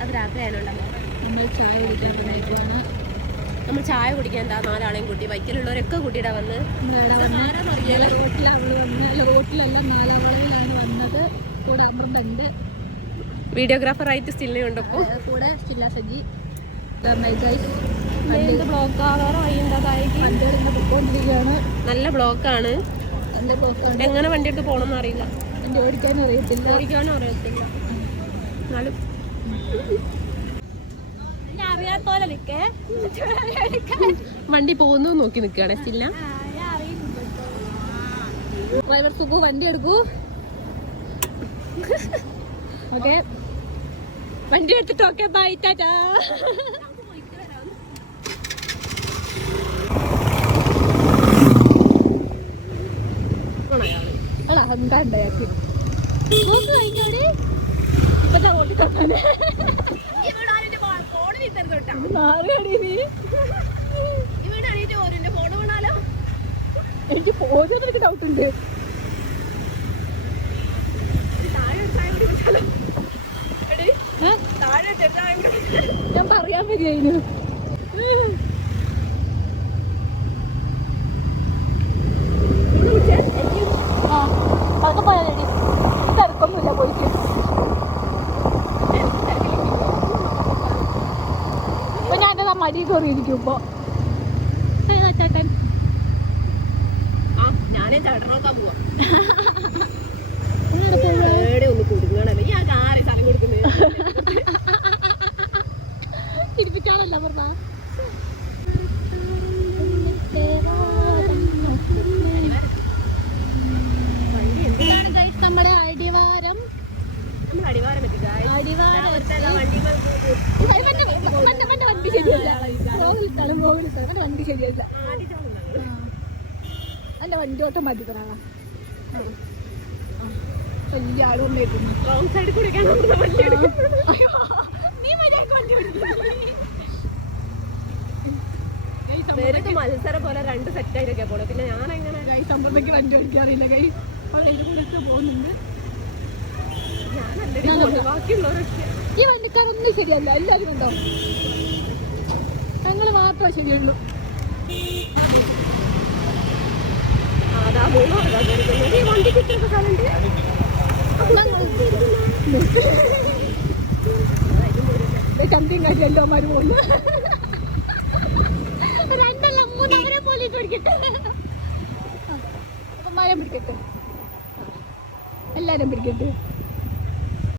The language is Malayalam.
അത് രാത്രി ആയാലുണ്ടാവും. നമ്മൾ ചായ കുടിക്കാൻ പോകാണ്. നമ്മൾ ചായ കുടിക്കാൻ എന്താ 4 ആളെയും കൂട്ടി ബൈക്കിലുള്ളവരൊക്കെ കൂട്ടിയിട്ടാ വന്ന്. റോട്ടിലല്ല 4 ആളുകളാണ് വന്നത്. കൂടെ അമൃതുണ്ട്, വീഡിയോഗ്രാഫറായിട്ട് സ്റ്റില്ലിനെ ഉണ്ടപ്പോൾ കൂടെ സ്റ്റില്ല സജി. നല്ല ബ്ലോക്കാണ്. എങ്ങനെ വണ്ടി എടുത്ത് പോകണമെന്ന് അറിയില്ല. വണ്ടി ഓടിക്കാനും അറിയത്തില്ല. എന്നാലും അറിയാത്തോലെ നിൽക്കേ. വണ്ടി പോകുന്നു നോക്കി നിൽക്കുകയാണ് സ്റ്റില്ല. ഡ്രൈവർ സുഖു വണ്ടി എടുക്കൂ. ഓക്കെ, വണ്ടി എടുത്തിട്ട് ഓക്കെ ബൈ ടാറ്റാ. എന്താ ഉണ്ടാക്കി ഇപ്പത്തെ ഓട്ടി തൊട്ടാണ്. എനിക്ക് പോകാൻ എനിക്ക് ഡൗട്ട് ഉണ്ട്. ഞാൻ പറയാൻ പറ്റിയായിരുന്നു. അതൊക്കെ പോയാലേ തിരക്കൊന്നുമില്ല പോയിട്ട്. ഇപ്പൊ ഞാൻ എൻ്റെ മടി കയറിയിരിക്കും. ഇപ്പൊ ചേട്ടൻ ഞാനേ ചടറോക്കാൻ പോവാ. ഒന്ന് കൊടുങ്ങണല്ലോ ഈ ആ കാറി സ്ഥലം കൊടുക്കുന്നത്. തിരിപ്പിച്ചാണല്ലോ പറഞ്ഞ. നമ്മുടെ അടിവാരം വണ്ടി ശരിയല്ല. വണ്ടി ശരിയല്ല. അല്ല വണ്ടി ഓട്ടം മതി പറയാ. വലിയ ആളും റോങ് സൈഡിൽ കൂടെ മത്സരം പോലെ 2 സെറ്റായിട്ടൊക്കെ പോണേ. പിന്നെ ഞാൻ എങ്ങനെ കൈ സമ്പർദ്ദക്ക് വണ്ടി ഓടിക്കാറില്ല. കൈ പോകുന്നുണ്ട്. ഈ വണ്ടിക്കാരൊന്നും ശരിയല്ല. എല്ലാവരും ഉണ്ടോ? ഞങ്ങൾ മാത്രമേ ശരിയുള്ളൂ. ചന്തിയും കാര്യം എല്ലാമാര് പോകുന്നു. 2 അല്ല 3 അവരെ പോലെ പിടിക്കട്ടെ. മരം പിടിക്കട്ടെ, എല്ലാരും പിടിക്കട്ടെ.